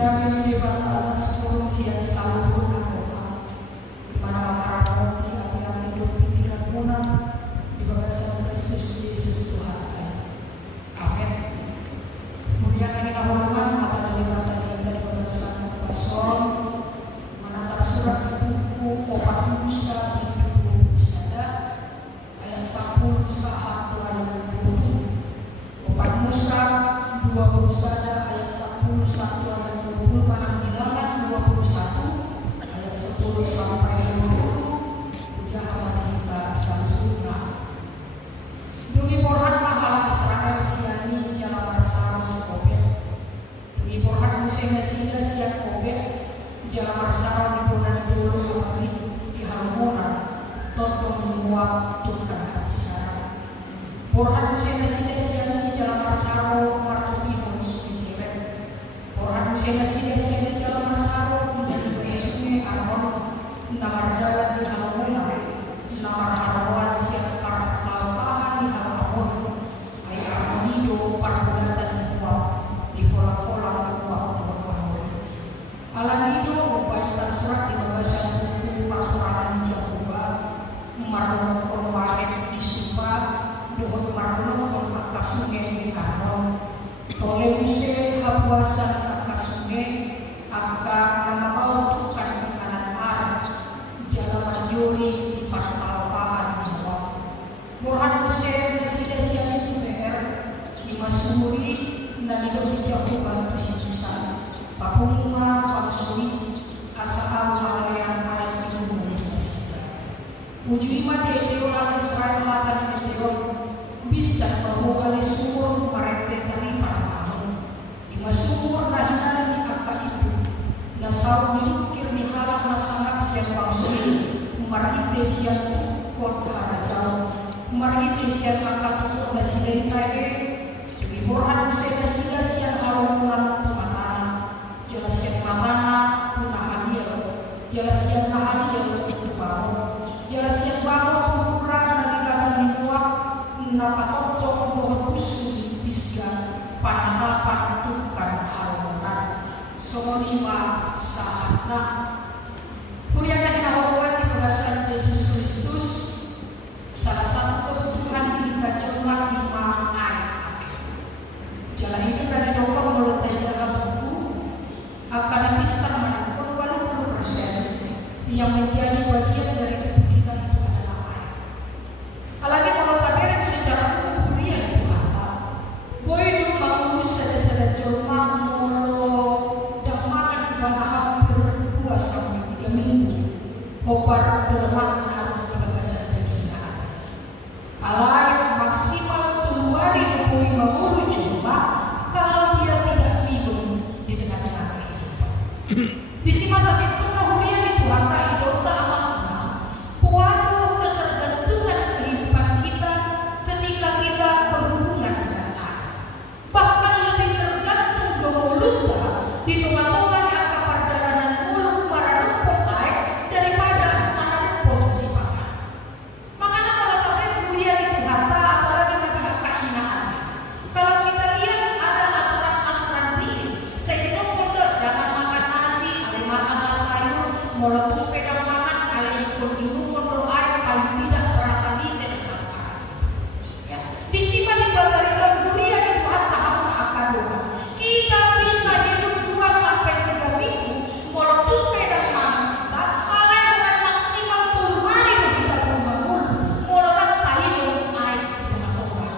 Kami di bawah sepuluh siang selalu berdoa, di mana para roti api-api hidup pikiran punah di bagasan Kristus Yesus Tuhan kami. Amin. Kemudian kami amalkan mata dari bagasan Pasol, mana tersurat di buku Opat Musa di buku Sada ayat 10 saat ayat 20. Opat Musa 20 Sada ayat 10 1 ayat 20, Bilangan 21 ayat 10 sampai 20. Ujaran kita selanjutnya. Dungi porhat mahalang Israel siani jalan bersama Kobet. Dungi porhat musim Mesias siap Kobet jalan bersama di bulan dulu April di Harmona tonton menguap tukang habisara. Porhat musim Mesias siani jalan bersama Martuki Monsuki Jeret. Porhat musim Mesias siani jalan bersama menjadi Yesusnya Armon namar jalan di Harmona namar Harmon siap para kalpahan di Harmon ayat Armonido parpulatan uap di kolam-kolam uap berkolam. Alanido upaya tersurat di bagasan buku peraturan Jawa Mardono konwahet di Supa dohon Mardono konwakat sungai di Kanon Toleuse hapuasan kakak sungai angka nama bau tukang di kanan arah jalan Majuri di Parpalpahan Jawa Murhan Hussein Presiden yang itu PR di Masuri dan di Jawa Bantu Situsan Papua Pangsuri Asal Malean Ayat Ibu Indonesia. Uji iman di orang Israel Matan di bisa membawa sumur mereka dari Parpalpahan di Masumur Nahinani Akak itu Nasau diukir di halang masangat siang Pangsuri Marhite siang Kota Rajau Marhite siang Akak untuk nasi dari Tae di Borhan Hussein Nasiga siang Haromulan jelas yang mana punah hadir, jelas yang hadir untuk bangun, jelas yang bangun pura dari kanan dibuat, napa totong pohon busu bisa panah tukang haluran, semua lima saatnya. Kuliah dari nawawan di bagasan Yesus Kristus, salah satu kebutuhan di kacauan lima ayat. Jalan ini dari dokter mulut dalam akan bisa menangkap 80% yang menjadi bagian dari tubuh kita itu adalah air. Apalagi kalau tabiat secara kuburian itu kata, boy itu mau sada-sada jelma molo damangan di mana hampir 2 sampai 3 minggu. Obat delemak harus bagasan terkina. Alai maksimal 2 hari boy mau cuma kalau dia tidak minum di tengah-tengah. Di si masa itu nahuria di Tuhan tak idota makna puado ketergantungan kehidupan kita ketika kita berhubungan dengan air. Bahkan lebih tergantung domoluta di tengah-tengah angka perjalanan mulut mararupon air daripada mararupon si makan. Makanya kalau kalian kuliah di Tuhan tak apalagi bagi kehinaan. Kalau kita lihat ada aturan-aturan di sehingga pondok jangan makan nasi, ada makan sayur, walaupun pedang makan ada ikut minum kontrol air paling tidak berapa liter sampai. Ya, disimpan di bagari dunia di Tuhan tahap akan doa. Kita bisa hidup 2 sampai 3 minggu, walaupun pedang makan kita, ada dengan maksimal 10 hari kita berbangun, walaupun tak hidup air dengan obat.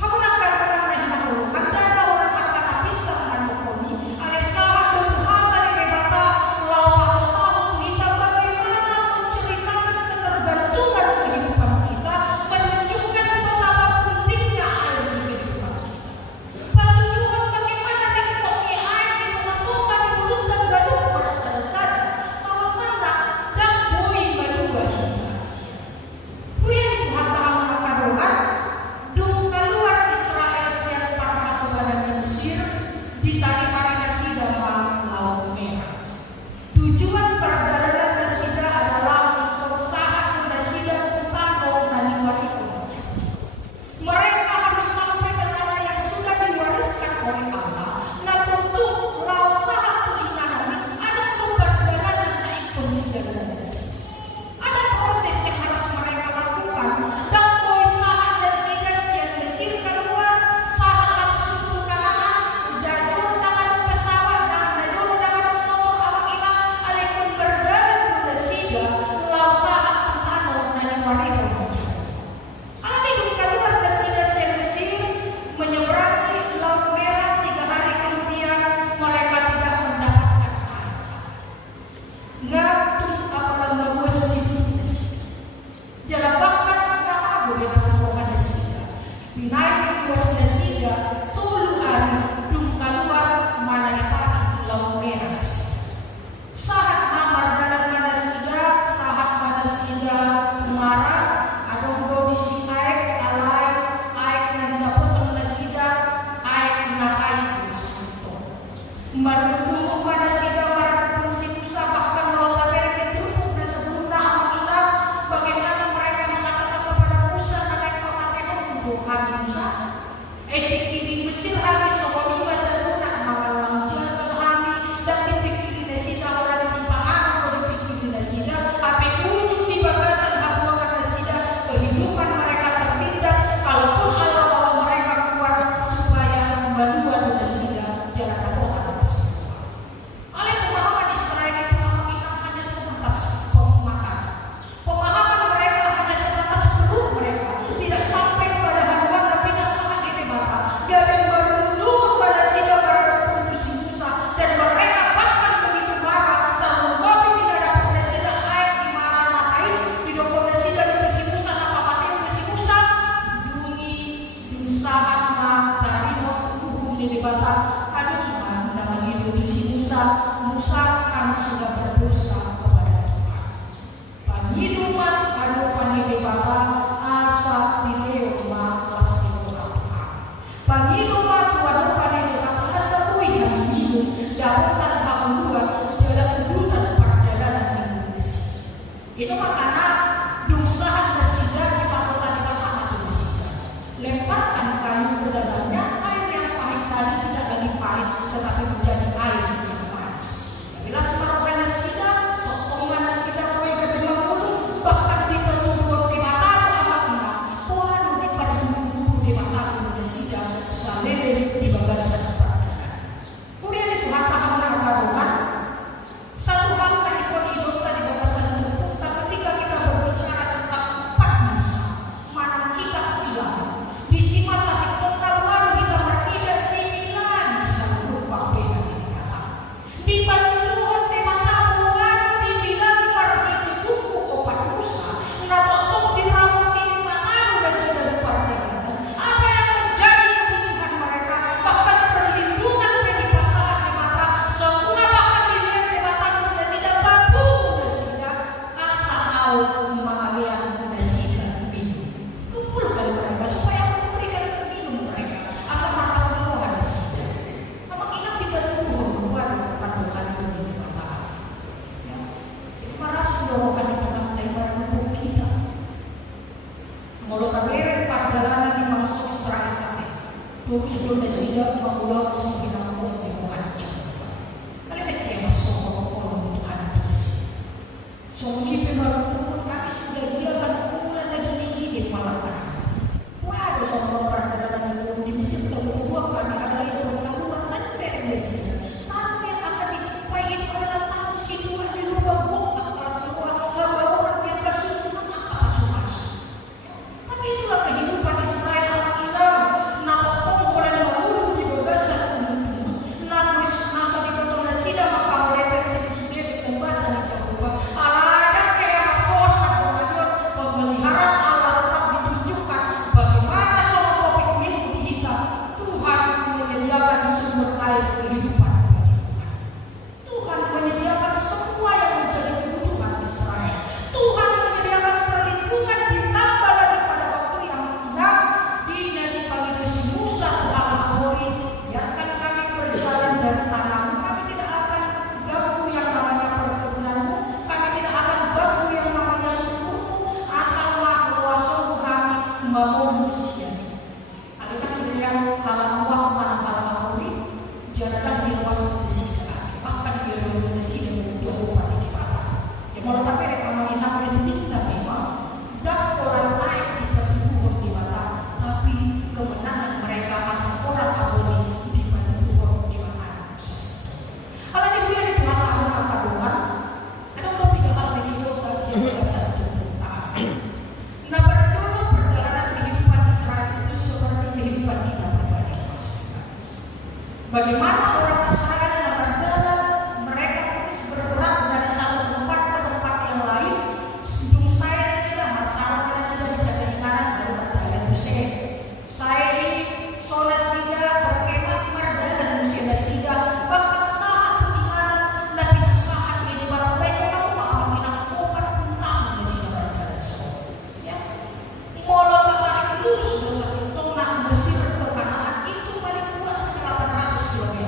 Kamu nak kadang-kadang rehat dulu, ada orang akan habis tangan pokoknya. Alesa Tuhan dari kebata lawan tahu kita bagaimana menceritakan ketergantungan kehidupan kita, menunjukkan betapa pentingnya air di kehidupan kita. Penunjukan bagaimana rikoknya air di tengah-tengah di mulut dan gaduh berselesai bahwa sana dan bui gaduh hingga Asia. Kuliah di Tuhan tahu akan dolar dung keluar Israel siap para kebadan Mesir ditarik marinasi dalam Laut Merah. Tujuan perjalanan Nasida adalah usaha Nasida Utano dan Iwariko. Mereka harus sampai ke tanah yang sudah diwariskan oleh Allah. Nah tentu Laut Marunong pada sida marunong sinusa bahkan melola beri ketutup dan sebelumnya apabila bagaimana mereka mengatakan kepada Musa mereka mengatakan Tuhan Musa etik di Mesir habis sokomi bataguna makalang jalan kami dan dipikir di sida orang simpangan atau dipikir di sida tapi ujung di bagasan habuakan sida kehidupan mereka tertindas kalaupun Allah bawa mereka keluar supaya meluar di sida jalan Tuhan. Oleh pemahaman Israel itu Alkitab hanya sebatas pemahaman. Pemahaman mereka hanya sebatas perut mereka, tidak sampai kepada haluan tapi sangat ini mata. Dari berlulur pada sida pada putus Musa dan mereka bahkan begitu marah lalu kami tidak dapat sida air di marah lain di dokter sida di Musa apa mati di Musa duni dusahan dari hukum di batas aduh nama hidup di Musa kami sudah berdosa kepada Tuhan. Penghidupan adupan di bawah asa pilih kelas Tuhan. Penghidupan adupan di bawah asa kui yang hidup dapat tanpa membuat jalan kedudukan perjalanan Indonesia. Itu makanya dusahan bersida di bawah tadi kata mati bersida. Lemparkan kayu ke dalamnya, air yang pahit tadi tidak lagi pahit tetapi menjadi air. Bila semarang sida, omongan sida kue kedua mulut, bahkan di telur di mata amat-amat, waduh di perbudu di mata sida, salele di bagasan perjalanan. Kemudian itu katakan orang-orang, satu hal yang ikon hidup di bagasan hukum, ketika kita berbicara tentang empat Musa, mana kita hilang, di sini masa sekota baru kita bertiga dibilang seluruh bapeda di kata. Di sudah siap mengulang sekitar Tuhan. Kalian tidak masuk kolom Tuhan terus. Soalnya memang kami sudah diakan ukuran lagi tinggi di malam hari. Wah, ada seorang perjalanan di Mesir kedua kami ada yang berlakukan sampai Mesir. Tapi yang akan dicapai itu adalah tahu situasi di luar bongkar kelas luar nggak bawa yang kesusunan apa masuk. Tapi itulah kehidupan Israel hilang. Bagaimana orang Israel yang berjalan, mereka terus bergerak dari satu tempat ke tempat yang lain. Sebelum saya sudah masalah sudah bisa dari kanan baru berjalan Hussein. Saya di zona Sida berkemah berjalan Hussein Sida bahkan saat pengingat Nabi saat ini baru baik kamu mau mengingat bukan tentang Mesir berjalan ya. Mula kemarin lurus dosa sintong nak Mesir ke Kanaan itu paling kuat 800 km.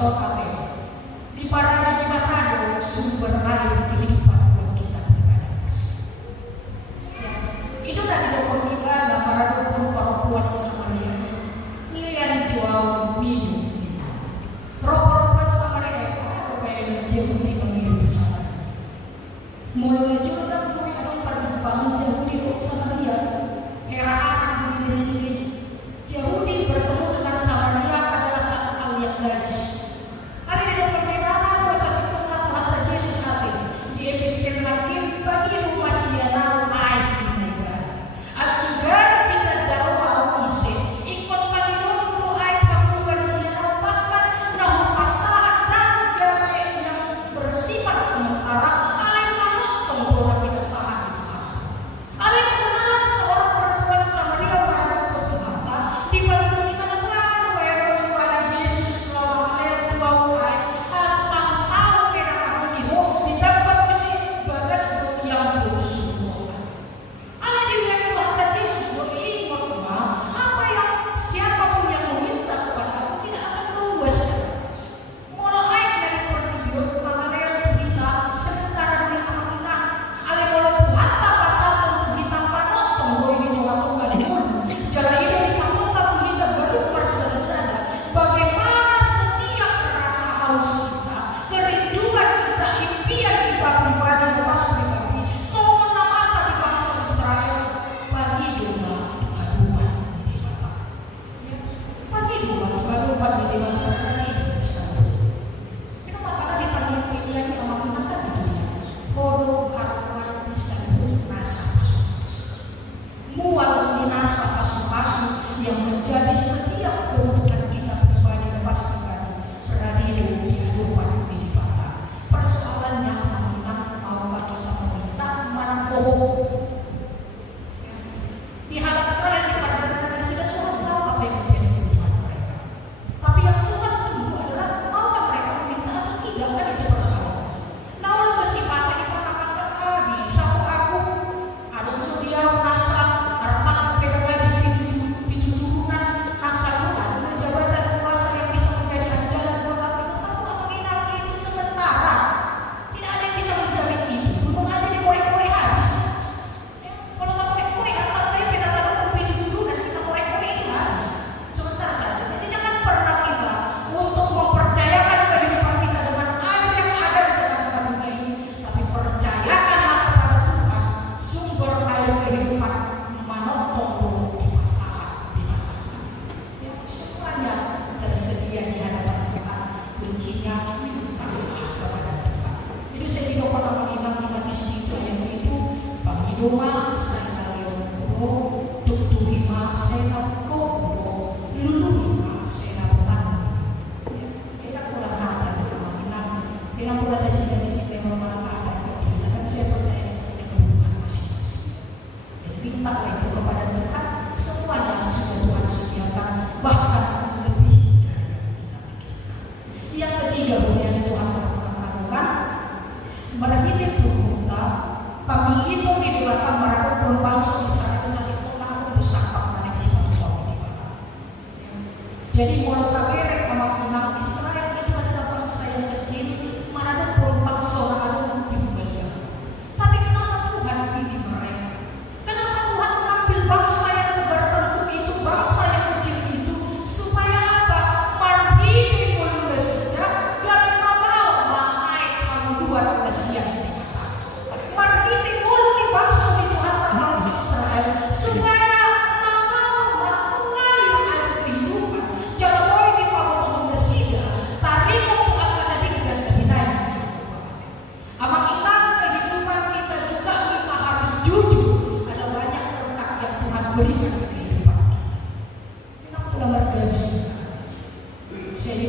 sorate. Di parada di Bakado sumber air kehidupan buat kita pribadi. Ya, itu tadi dokter kita dan para dokter perempuan Samaria. Lian jual minum. Perempuan Samaria apa Yahudi mengirim Samaria. Mulai Jordan mulai dong perjumpaan Yahudi dengan Samaria. Keraan di sini Yahudi bertemu dengan Samaria adalah satu hal yang najis. Ada di dalam perbedaan proses Tuhan Tuhan Yesus nanti di episode terakhir bagi rumah siana air di negara. Agar kita tahu bahwa isi ikut bagi dulu air kamu bersiana bahkan nahu pasangan dan gawe yang bersifat sementara air kamu tenggelam kita saat itu. Air kebenaran seorang perempuan Samaria berada di Tuhan di bagi kita lakukan bayar oleh Yesus selama air tuau air atau tahu mereka diho di tempat besi bagas yang bersumpah. Ada di wilayah Tuhan Yesus ini waktu apa yang siapapun yang meminta kepada aku tidak akan luas. Mulai dari pertidur mengalir berita sementara dari kita. Ale kalau Tuhan tak pasal berita panok tunggu ini waktu pun. Jalan ini di kampung tak berita baru perselesaian. Bagaimana setiap rasa haus kita, kerinduan kita, impian kita pribadi lepas pribadi, semua masa di bangsa Israel bagi domba aduan di mata. Bagi domba aduan di mata ini bersatu. Kita makanan ditanya ini lagi sama kita kan itu. Bodoh karuan bisa nasa mual di nasa pasu-pasu yang menjadi setiap kebutuhan kita pribadi lepas pribadi beradilu di kehidupan ini Bapak. Persoalannya kita mau kita meminta mana bohong. Di hal Israel dikatakan sudah Tuhan tahu apa yang menjadi kebutuhan mereka. Tapi yang Tuhan tunggu adalah maukah mereka meminta atau tidak kan itu persoalan. Nah kalau masih pakai itu katakan kami satu aku ada untuk dia nasa arman pedagang di sini pinturunan nasa Tuhan jabatan kuasa yang bisa menjadi andalan buat aku menginap itu sementara tidak ada yang bisa menjamin itu belum aja dikorek-korek habis. Kalau tak korek-korek apa saya pedagang berpilih dulu dan kita korek-korek itu habis sementara saja. Jadi jangan pernah kita untuk mempercayakan kehidupan kita dengan air yang ada di dalam dunia ini, tapi percayakanlah kepada Tuhan sumber air kehidupan manotong di pasangan di mata. Semuanya tersedia di hadapan Tuhan. Kuncinya minta kepada Tuhan. Jadi saya tidak pernah menginap di Matius itu yang itu bagi doma saya tahu tukturima saya tahu lulurima saya tahu. Kita kurang ada di menginap. Kita kurang ada sisi yang memang ada kita kan saya percaya ini kebutuhan masing-masing. Jadi mintalah itu kepada Tuhan semuanya sudah Tuhan sediakan bahkan lebih dari yang kita pikirkan. Yang ketiga yang Tuhan lakukan merhitir bermuta pamilito di belakang mereka berbangsa Israel sakit Tuhan bersama menek si perempuan di belakang. Jadi kalau tabere sama kinang Israel itu adalah bangsa yang kecil mana perumpang seorang di mulia. Tapi kenapa Tuhan pilih mereka? Kenapa Tuhan mengambil bangsa yang negara tentu itu, bangsa yang kecil itu, supaya apa? Marhini mulu sejak gak mau naik kamu dua Asia dikatakan. Marhini mulu di bangsa di Tuhan bangsa Israel supaya mau mengalir air kehidupan. Jangan mau di pabotong Asia, tarik untuk akan ada dan lebih naik. Amak inang kehidupan kita juga kita harus jujur. Ada banyak berkat yang Tuhan berikan ke kehidupan kita. Kenapa lambat garis? Saya di